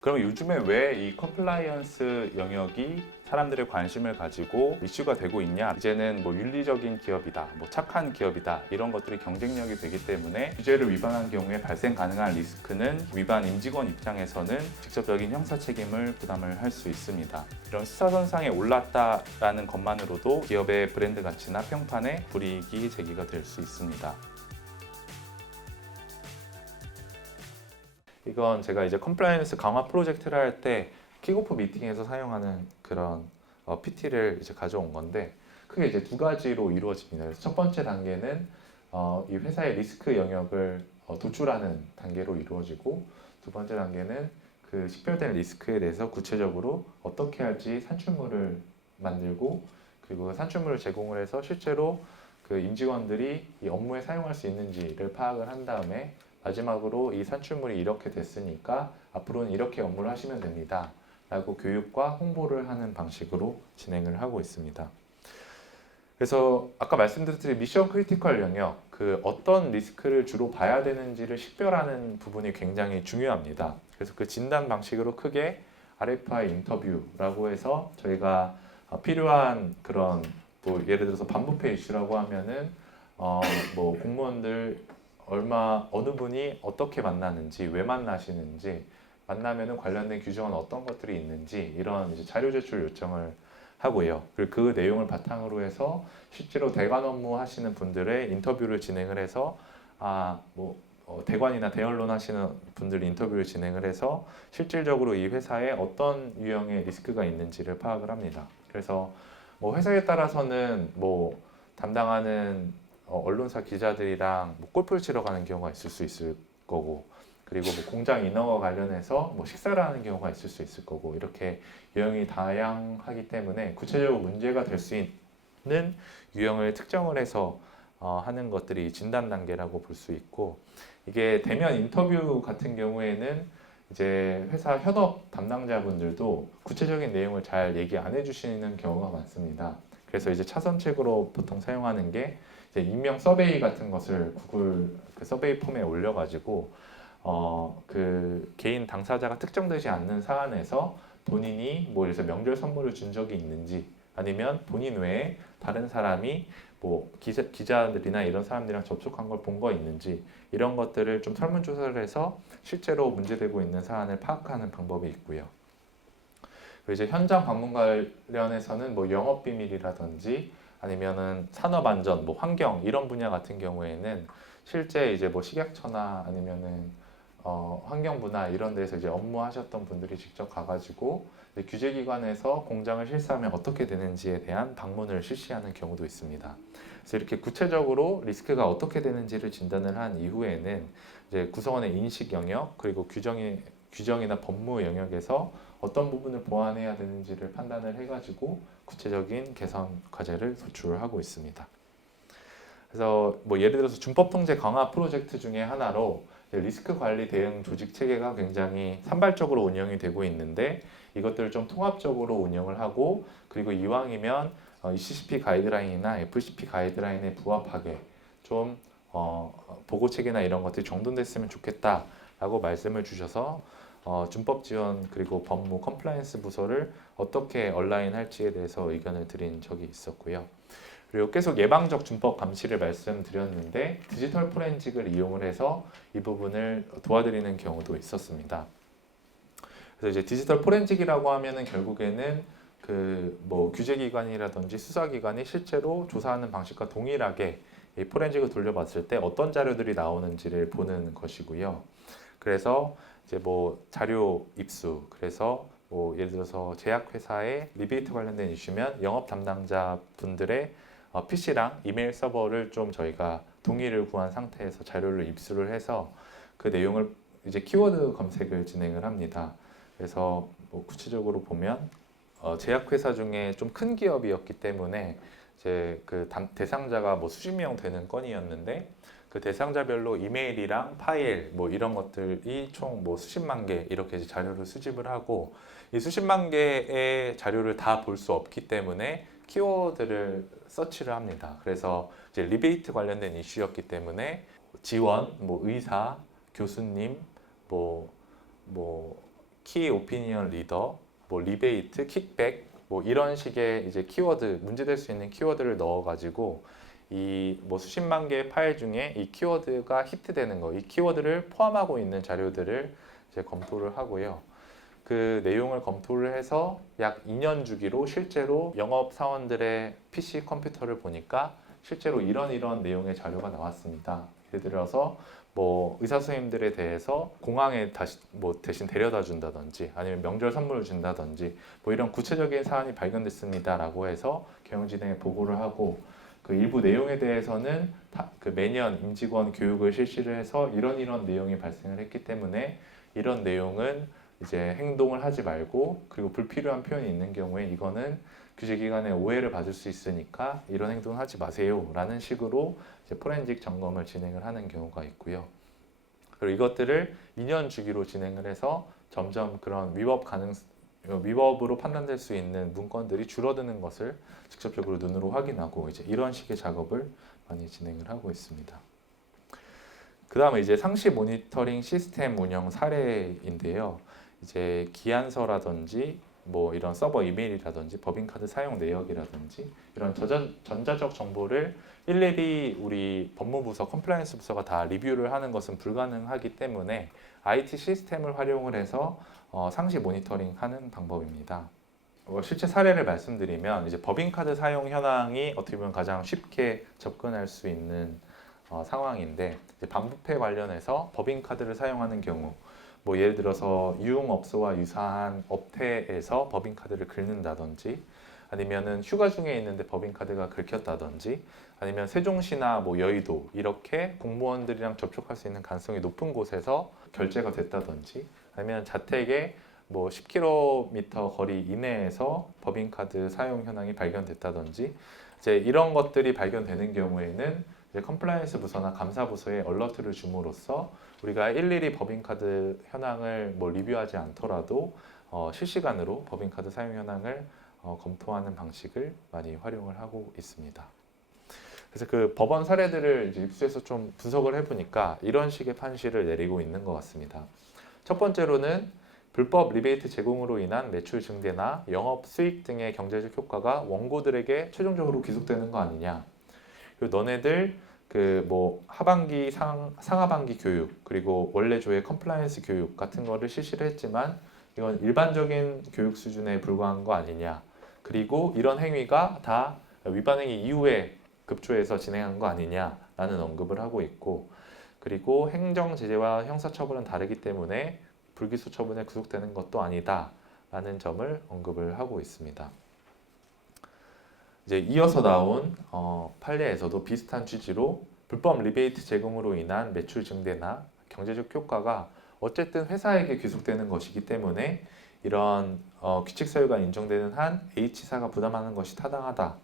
그럼 요즘에 왜 이 컴플라이언스 영역이 사람들의 관심을 가지고 이슈가 되고 있냐? 이제는 뭐 윤리적인 기업이다, 뭐 착한 기업이다 이런 것들이 경쟁력이 되기 때문에 규제를 위반한 경우에 발생 가능한 리스크는 위반 임직원 입장에서는 직접적인 형사 책임을 부담을 할 수 있습니다. 이런 수사선상에 올랐다라는 것만으로도 기업의 브랜드 가치나 평판에 불이익이 제기가 될 수 있습니다. 이건 제가 이제 컴플라이언스 강화 프로젝트를 할 때 킥오프 미팅에서 사용하는 그런 어, PT를 이제 가져온 건데 크게 이제 두 가지로 이루어집니다. 그래서 첫 번째 단계는 어, 이 회사의 리스크 영역을 어, 도출하는 단계로 이루어지고 두 번째 단계는 그 식별된 리스크에 대해서 구체적으로 어떻게 할지 산출물을 만들고 그리고 그 산출물을 제공을 해서 실제로 그 임직원들이 이 업무에 사용할 수 있는지를 파악을 한 다음에 마지막으로 이 산출물이 이렇게 됐으니까 앞으로는 이렇게 업무를 하시면 됩니다. 라고 교육과 홍보를 하는 방식으로 진행을 하고 있습니다. 그래서 아까 말씀드렸듯이 미션 크리티컬 영역, 그 어떤 리스크를 주로 봐야 되는지를 식별하는 부분이 굉장히 중요합니다. 그래서 그 진단 방식으로 크게 RFI 인터뷰라고 해서 저희가 어, 필요한 그런 뭐 예를 들어서 반부패 이슈라고 하면은 어 뭐 공무원들 얼마 어느 분이 어떻게 만나는지 왜 만나시는지 만나면은 관련된 규정은 어떤 것들이 있는지 이런 이제 자료 제출 요청을 하고요. 그리고 그 내용을 바탕으로 해서 실제로 대관 업무 하시는 분들의 인터뷰를 진행을 해서 아뭐 어, 대관이나 대언론 하시는 분들 인터뷰를 진행을 해서 실질적으로 이 회사에 어떤 유형의 리스크가 있는지를 파악을 합니다. 그래서 뭐 회사에 따라서는 뭐 담당하는 어, 언론사 기자들이랑 뭐 골프를 치러 가는 경우가 있을 수 있을 거고 그리고 뭐 공장 인허가 관련해서 뭐 식사를 하는 경우가 있을 수 있을 거고 이렇게 유형이 다양하기 때문에 구체적으로 문제가 될 수 있는 유형을 특정을 해서 어, 하는 것들이 진단 단계라고 볼 수 있고 이게 대면 인터뷰 같은 경우에는 이제 회사 현업 담당자분들도 구체적인 내용을 잘 얘기 안 해주시는 경우가 많습니다. 그래서 이제 차선책으로 보통 사용하는 게 익명 서베이 같은 것을 구글 그 서베이 폼에 올려가지고 어 그 개인 당사자가 특정되지 않는 사안에서 본인이 뭐 그래서 명절 선물을 준 적이 있는지 아니면 본인 외에 다른 사람이 뭐 기자, 기자들이나 이런 사람들이랑 접촉한 걸 본 거 있는지 이런 것들을 좀 설문조사를 해서 실제로 문제되고 있는 사안을 파악하는 방법이 있고요. 그리고 이제 현장 방문 관련해서는 뭐 영업 비밀이라든지 아니면은 산업 안전, 뭐 환경 이런 분야 같은 경우에는 실제 이제 뭐 식약처나 아니면은 어, 환경부나 이런 데서 이제 업무하셨던 분들이 직접 가가지고 규제기관에서 공장을 실사하면 어떻게 되는지에 대한 방문을 실시하는 경우도 있습니다. 그래서 이렇게 구체적으로 리스크가 어떻게 되는지를 진단을 한 이후에는 이제 구성원의 인식 영역 그리고 규정이 규정이나 법무 영역에서 어떤 부분을 보완해야 되는지를 판단을 해가지고 구체적인 개선 과제를 도출하고 있습니다. 그래서 뭐 예를 들어서 준법 통제 강화 프로젝트 중에 하나로 리스크 관리 대응 조직 체계가 굉장히 산발적으로 운영이 되고 있는데 이것들을 좀 통합적으로 운영을 하고 그리고 이왕이면 어, ECCP 가이드라인이나 FCP 가이드라인에 부합하게 좀 어, 보고 체계나 이런 것들이 정돈됐으면 좋겠다라고 말씀을 주셔서 어, 준법 지원 그리고 법무 컴플라이언스 부서를 어떻게 얼라인할지에 대해서 의견을 드린 적이 있었고요. 그리고 계속 예방적 준법 감시를 말씀드렸는데 디지털 포렌직을 이용을 해서 이 부분을 도와드리는 경우도 있었습니다. 그래서 이제 디지털 포렌직이라고 하면은 결국에는 그 뭐 규제기관이라든지 수사기관이 실제로 조사하는 방식과 동일하게 이 포렌직을 돌려봤을 때 어떤 자료들이 나오는지를 보는 것이고요. 그래서 이제 뭐 자료 입수, 그래서 뭐 예를 들어서 제약회사의 리베이트 관련된 이슈면 영업 담당자 분들의 어, PC랑 이메일 서버를 좀 저희가 동의를 구한 상태에서 자료를 입수를 해서 그 내용을 이제 키워드 검색을 진행을 합니다. 그래서 뭐 구체적으로 보면 어, 제약회사 중에 좀 큰 기업이었기 때문에 이제 그 당- 대상자가 뭐 수십 명 되는 건이었는데 그 대상자별로 이메일이랑 파일 뭐 이런 것들이 총 뭐 수십만 개 이렇게 자료를 수집을 하고 이 수십만 개의 자료를 다 볼 수 없기 때문에 키워드를 서치를 합니다. 그래서 이제 리베이트 관련된 이슈였기 때문에 지원, 뭐 의사, 교수님, 뭐 뭐 키 오피니언 리더, 뭐 리베이트, 킥백 뭐 이런 식의 이제 키워드 문제될 수 있는 키워드를 넣어 가지고 이 뭐 수십만 개의 파일 중에 이 키워드가 히트되는 거, 이 키워드를 포함하고 있는 자료들을 이제 검토를 하고요. 그 내용을 검토를 해서 약 2년 주기로 실제로 영업 사원들의 PC 컴퓨터를 보니까 실제로 이런 이런 내용의 자료가 나왔습니다. 예를 들어서 뭐 의사 선생님들에 대해서 공항에 다시 뭐 대신 데려다 준다든지 아니면 명절 선물을 준다든지 뭐 이런 구체적인 사안이 발견됐습니다라고 해서 경영진행에 보고를 하고 그 일부 내용에 대해서는 다- 그 매년 임직원 교육을 실시를 해서 이런 이런 내용이 발생을 했기 때문에 이런 내용은 이제 행동을 하지 말고 그리고 불필요한 표현이 있는 경우에 이거는 규제기관의 오해를 받을 수 있으니까 이런 행동을 하지 마세요라는 식으로 이제 포렌식 점검을 진행을 하는 경우가 있고요. 그리고 이것들을 2년 주기로 진행을 해서 점점 그런 위법 가능 위법으로 판단될 수 있는 문건들이 줄어드는 것을 직접적으로 눈으로 확인하고 이제 이런 식의 작업을 많이 진행을 하고 있습니다. 그 다음에 이제 상시 모니터링 시스템 운영 사례인데요. 이제 기한서라든지 뭐 이런 서버 이메일이라든지 법인카드 사용 내역이라든지 이런 저자, 전자적 정보를 일일이 우리 법무부서 컴플라이언스 부서가 다 리뷰를 하는 것은 불가능하기 때문에 IT 시스템을 활용을 해서 어, 상시 모니터링 하는 방법입니다. 어, 실제 사례를 말씀드리면 이제 법인카드 사용 현황이 어떻게 보면 가장 쉽게 접근할 수 있는 어, 상황인데 반부패 관련해서 법인카드를 사용하는 경우 뭐 예를 들어서 유흥업소와 유사한 업태에서 법인카드를 긁는다든지 아니면은 휴가 중에 있는데 법인카드가 긁혔다든지 아니면 세종시나 뭐 여의도 이렇게 공무원들이랑 접촉할 수 있는 가능성이 높은 곳에서 결제가 됐다든지 아니면 자택에 뭐 10km 거리 이내에서 법인카드 사용 현황이 발견됐다든지 이제 이런 것들이 발견되는 경우에는 이제 컴플라이언스 부서나 감사 부서에 얼러트를 줌으로써 우리가 일일이 법인카드 현황을 뭐 리뷰하지 않더라도 어, 실시간으로 법인카드 사용 현황을 어, 검토하는 방식을 많이 활용을 하고 있습니다. 그래서 그 법원 사례들을 이제 입수해서 좀 분석을 해보니까 이런 식의 판시를 내리고 있는 것 같습니다. 첫 번째로는 불법 리베이트 제공으로 인한 매출 증대나 영업 수익 등의 경제적 효과가 원고들에게 최종적으로 귀속되는 거 아니냐. 너네들 그 뭐 하반기 상 상하반기 교육 그리고 원래 조의 컴플라이언스 교육 같은 거를 실시를 했지만 이건 일반적인 교육 수준에 불과한 거 아니냐. 그리고 이런 행위가 다 위반 행위 이후에 급조해서 진행한 거 아니냐라는 언급을 하고 있고 그리고 행정 제재와 형사 처벌은 다르기 때문에 불기소 처분에 구속되는 것도 아니다라는 점을 언급을 하고 있습니다. 이제 이어서 나온 어, 판례에서도 비슷한 취지로 불법 리베이트 제공으로 인한 매출 증대나 경제적 효과가 어쨌든 회사에게 귀속되는 것이기 때문에 이런 어, 규칙 사유가 인정되는 한 H사가 부담하는 것이 타당하다.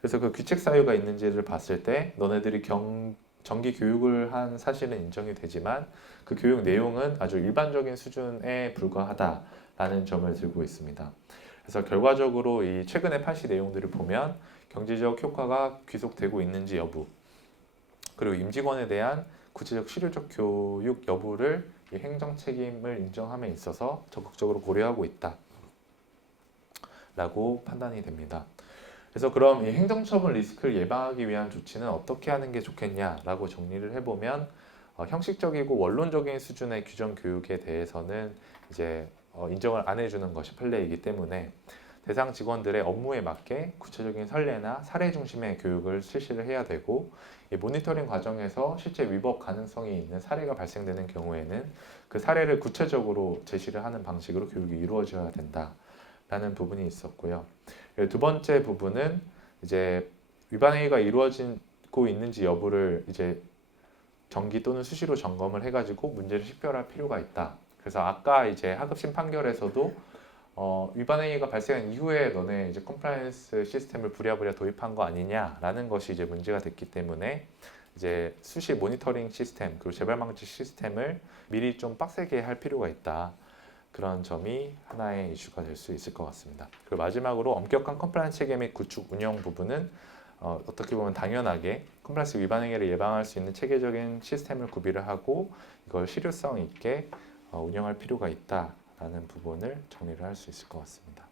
그래서 그 규칙 사유가 있는지를 봤을 때 너네들이 경, 정기 교육을 한 사실은 인정이 되지만 그 교육 내용은 아주 일반적인 수준에 불과하다라는 점을 들고 있습니다. 그래서 결과적으로 이 최근의 판시 내용들을 보면 경제적 효과가 귀속되고 있는지 여부 그리고 임직원에 대한 구체적 실효적 교육 여부를 이 행정 책임을 인정함에 있어서 적극적으로 고려하고 있다 라고 판단이 됩니다. 그래서 그럼 이 행정처분 리스크를 예방하기 위한 조치는 어떻게 하는 게 좋겠냐라고 정리를 해보면 어, 형식적이고 원론적인 수준의 규정 교육에 대해서는 이제 어, 인정을 안 해주는 것이 판례이기 때문에 대상 직원들의 업무에 맞게 구체적인 선례나 사례 중심의 교육을 실시를 해야 되고 이 모니터링 과정에서 실제 위법 가능성이 있는 사례가 발생되는 경우에는 그 사례를 구체적으로 제시를 하는 방식으로 교육이 이루어져야 된다라는 부분이 있었고요. 두 번째 부분은 이제 위반 행위가 이루어지고 있는지 여부를 이제 정기 또는 수시로 점검을 해가지고 문제를 식별할 필요가 있다. 그래서 아까 이제 하급심 판결에서도 어, 위반 행위가 발생한 이후에 너네 이제 컴플라이언스 시스템을 부랴부랴 도입한 거 아니냐라는 것이 이제 문제가 됐기 때문에 이제 수시 모니터링 시스템 그리고 재발 방지 시스템을 미리 좀 빡세게 할 필요가 있다. 그런 점이 하나의 이슈가 될 수 있을 것 같습니다. 그리고 마지막으로 엄격한 컴플라이언스 체계 및 구축 운영 부분은 어, 어떻게 보면 당연하게 컴플라이언스 위반 행위를 예방할 수 있는 체계적인 시스템을 구비를 하고 이걸 실효성 있게 어, 어, 운영할 필요가 있다라는 부분을 정리를 할 수 있을 것 같습니다.